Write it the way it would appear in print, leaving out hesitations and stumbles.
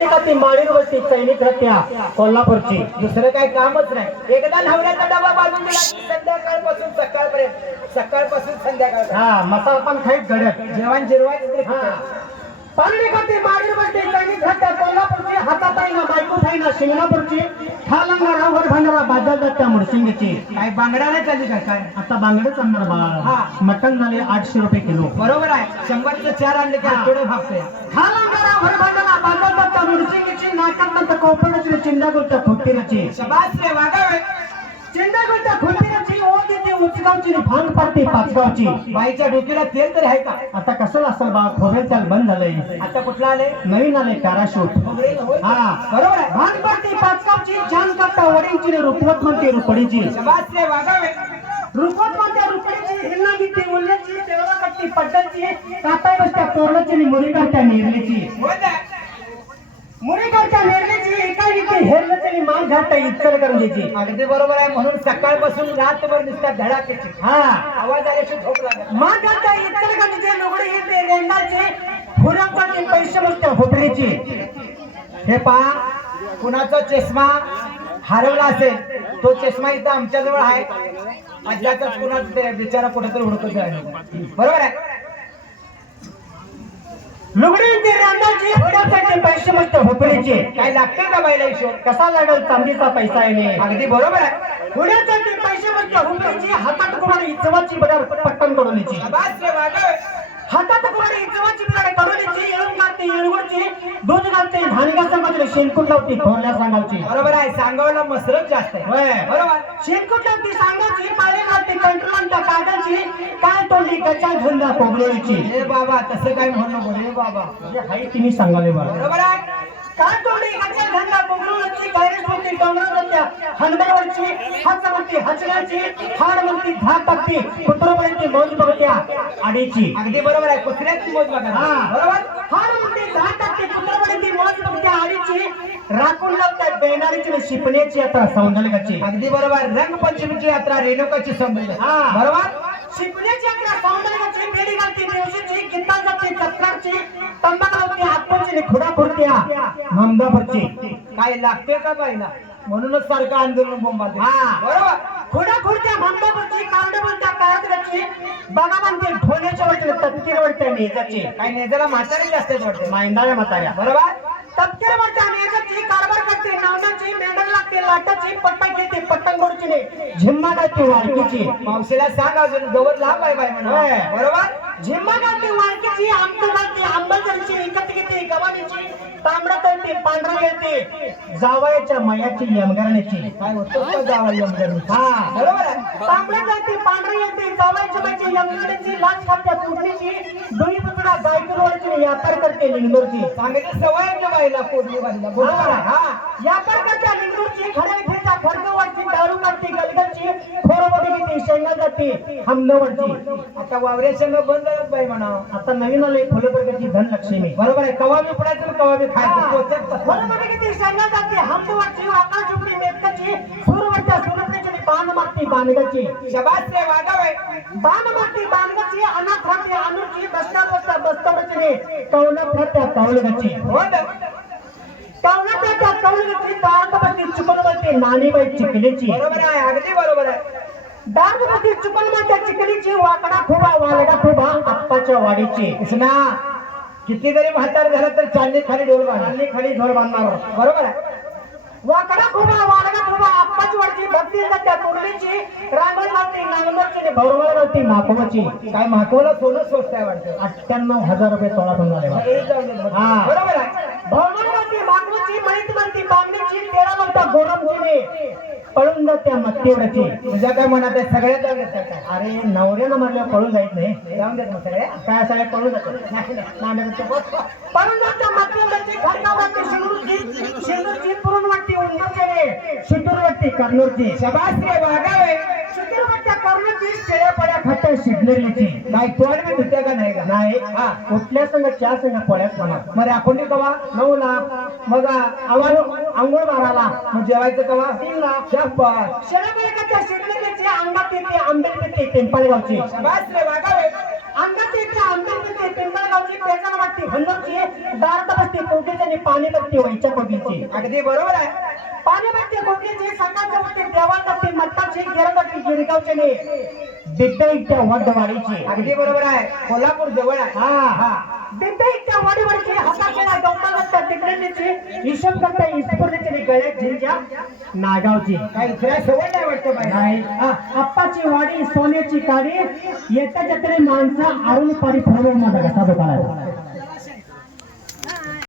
ती माळीवरती सैनिक हत्या कोल्हापूरची दुसरं काही कामच नाही. एकदा नवऱ्याचा डबा बांधून दिला संध्याकाळपासून सकाळपर्यंत, सकाळपासून संध्याकाळ हा मसाला पण खाईत गडक जेवण जिरवायचं पारडी माळीवरती सैनिक हत्या कोल्हापूरची हातात आहे ना बायकोत आहे ना शिंगणापूरची ठालंगा रावघर भांडारा बाजार त्या मुळशिंगीची काय बांगडा नाही चालली काय आता बांगडेच आणणार बाळ मटण झाले 800 रुपये किलो. बरोबर आहे. 100चे 4 आणले की आठवडे भागतोय. ठालंगा रावघर भांडारा बाजार त्या मुळशिंगीची नाकात कोपरची चिंदागुलच्या खुट्टीची शबास रे वागावे. चिंदागुलच्या खुट्टीची ओढ येते उचगावची भांग पाडते पाचगावची. बाईच्या डोक्याला तेल तरी आहे का? आता कसं असेल बा खोबेल चाल बंद झालंय. आता कुठला आले? नवीन आले पॅराशूट. हा बरोबर आहे. भांग पाडते पाचगावची जान कापता वडींची रुपवत म्हणते रुपडीची. शबास रे वागावे. रुपवत म्हणते रुपडीची हिरना गीती उल्लेची तेवढा कट्टी पड्डलची कापाय बसत्या पोरची मुरी काढत्या नेरलीची. मुरीकडच्या नेरलीची एका गीती हेरलची मान घालता इचलकरंजीची. अगदी बरोबर आहे. म्हणून सकाळपासून रातभर नुसत्या धडाक्याची आवाज आल्याशी झोप लागत. मान घालता इचलकरंजीची लुगडी ही रेंदाची फुलांची पैसे बसत्या होपरीची. हे पहा, कुणाचा चष्मा हरवला असेल तो चष्मा इथं आमच्याजवळ आहे. आज्याचाच कुणाचा ते बिचारा कुठेतरी हुडकत आहे. बरोबर आहे. लुगडी ती रेंदाची फुलांची पैसे बसत्या होपरीची. काय लागते का बाईला हिशोब? कसा लागेल चांदीचा पैसा आहे. अगदी बरोबर आहे. पुण्यासाठी पैसे बसत्या होपरीची हातात कुमार इचवाची बदल पट्टण करूनची. शबास रे वागावे. हातात कुमार इचवाची बदल करूनची येऊन घालते येळवरची दूध घालते धानगा समाजले शेणकूट लावते थोरल्या सांगावची. बरोबर आहे. सांगावला मसरत जास्त आहे. बरोबर. शेणकूट लावते सांगावची पाले घालते कंट्रोलच्या कागदाची काय तोंडी कच्चा धंदा कोबळीची. हे बाबा तसं काय म्हणू नको रे बाबा. हाई तिने सांगाले बा. बरोबर आहे. काय तोंडी कच्चा धंदा कोबळीची गायरेस होती डोंगरावरच्या हनबरवरची हातवरती हचण्याची हाडवरती धाक टाकते कुत्रवरती मौज बघत्या आडीची. अगदी बरोबर आहे. कुत्र्याची मोज बघा. बरोबर. हाडवरती धाक टाकते कुत्रवरती मौज बघत्या आडीची राखून लावतात बेनारीची शिपण्याची यात्रा सौंदर्याची. अगदी बरोबर. रंगपंचमीची यात्रा रेणुकाची संबंध. बरोबर. शिपण्याची यात्रा सौंदर्याची बेडी घालते दिवशीची गीता जाते कत्राची तंबाखूची हातपंची खुडापुरत्या ममदापूरची. काय लागते का बाईला? म्हणूनच सारखं आंदोलन बोंबाल. बरोबर. खुडाखुडच्या ममदापूरची कांडबलच्या काळाची बघा म्हणते ढोल्याच्या वरती तपकीरवरच्या नेजाची. काय नेजाला म्हातारी जास्त वाटते. मांडाळ्या म्हाताऱ्या. बरोबर. तपकीरवरच्या नेजाची कारभार करते नावनाची मेंढर लागते लाटाची पट्टा घेते पट्टंगोडची झिम्मा घालते वाळकीची. मावशीला सांग अजून गवत लांब आहे बाई म्हणा. बरोबर. झिम्मा घालते वाळकीची आमचं घालते आंबलची विकत घेते गव्हाणीची तांबडा तळते पांढरा येते जावयाच्या मयाची यमगरण्याची. काय होतं का जावा यमगरणी? बरोबर आहे. तांबडा तळते पांढरा येते जावयाच्या मयाची यमगरण्याची लाच खात्या तुकडीची दोन्ही पुतळा गायकवाडची व्यापार करते लिंगोरची. सांगायची सवय आहे का बाईला पोटली बाईला? बरोबर आहे. व्यापार करते लिंगोरची खड्या खेळता खडकवाडची दारू काढते गलगलची खोरवडी घेते शेंगा जाते हमनवडची. आता वावरे संघ बंद झालं बाई म्हणा. आता नवीन आले फुलप्रगती धनलक्ष्मी. बरोबर आहे. कवा बी पडायचं कवा बी खायचं. खोरवडी घेते शेंगा जाते हमनवडची आकाश झुकडी मेटकाची सूरवडच्या सूरतेची बाण मागती बाणगाची. शबास रे वागावे. बाण मागती बाणगाची अनाथ राहते अनुची बसता बसता बस्तवडची कौला फ्रत्या कौलगाची. कौलाच्या कौलगाची दारबत्ती चुकलवती नाणीबाई चिकलीची. बरोबर आहे. अगदी बरोबर आहे. दारबत्ती चुकलवत्या चिकलीची वाकडा खुबा वालडा खुबा आप्पाच्या वाडीची. कृष्णा किती जरी म्हातार झालं तर चांदी खाली ढोल बांधली खाली ढोल बांधणार. बरोबर आहे. वाकडा खुबा वालडा खुबा आप्पाची वाडीची भक्ती जात्या तोडलीची रामळ घालती नांगरची भरवळ घालती मापवाची. काय महाकवला सोनं स्वस्त आहे वाटतं. 98,000 रुपये तोळा बनवले. बरोबर आहे. भरवळ घालती मापवाची माहिती म्हणती बांगडीची तेरा म्हणता गोरमची पळून जात्या मत्तीवरची. तुझ्या काय मनात आहे? सगळ्या जाऊन येतात काय? अरे नवऱ्यानं म्हणलं पळून जायच नाही. जाऊन देत मग सगळ्या. काय सगळे पळून जातात पळून जात्या मत्तीवरची खडकावरती शिंदूरची पुरून वाटती उंदरची शिटूरवरती कर्नूरची. शबास रे वागावे. शिटूरवरच्या कर्नूरची शेळ्या पड्या खात्या शिडलेलीची. काय तोड मी धुत्या का नाही का? नाही कुठल्या संघ चार संघ पळ्यात म्हणा. मग आपण कवा? 9 लाख. मग आवाज आंघोळ मारायला मग जेवायचं कवा? 3 लाख. शाबास. शेळ्या पड्याच्या शिडलेलीची अंगात येते आंबेडकरची पिंपळगावची. शबास रे वागावे. अंगात येते आंबेडकरची पिंपळगावची पेजन वाटते बसते हनुमानची दारात बसते कोकीची आणि पाणी बसते वैच्या कोकीची. अगदी बरोबर आहे. पाणी बसते कोकीची सकाळच्या बसते देवांची मत्ताची गिरगावची गिरगावची दिड्डईच्या वडवाडीची. अगदी बरोबर आहे. कोल्हापूर जवळ आहे. हा हा दिड्डईच्या वडवाडीची हाताखेळा गौताला तिकडेची हिशोब करता इस्पुरीची गळ्यात झिंजा नागावची. काय इथल्या सवय नाही वाटतं बाई. नाही आप्पाची वाडी सोन्याची काडी येत्या जत्रे माणसं आरून पाडी फळवून माझा कसा दुकानाचा.